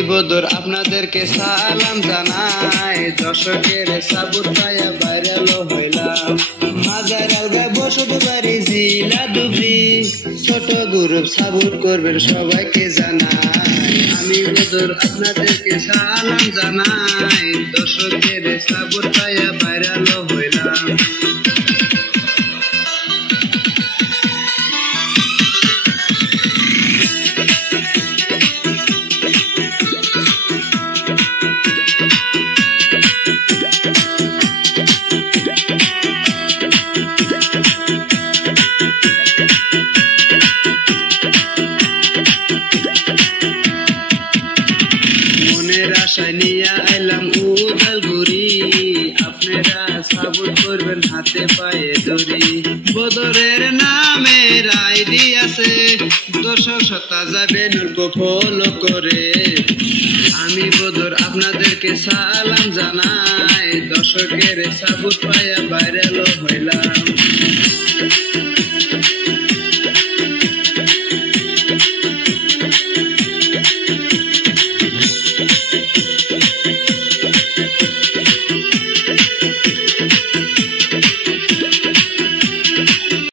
বদর আপনাদেরকে সালাম জানাই, দর্শকের সাবুত পায়া ভাইরাল হইলাম। মাজার আলগা বসত বাড়ি জিলা ডুবরি, ছোট গ্রুপ সাবুত করবেন সবাইকে জানাই। আমি বদর আপনাদেরকে সালাম জানাই, দর্শকের সাবুত পায়া ভাইরাল হইলাম। আশায় নিয়া আইলাম উদালগুড়ি, আপনারা সাবুত করবেন হাতে পায়ে দড়ি। বদরের নামের আইডি আছে, দর্শক শতা যাবেন অল্প ফলো করে। আমি বদর আপনাদেরকে সালাম জানাই, দর্শকের সাবুত পায়া ভাইরাল হইলাম।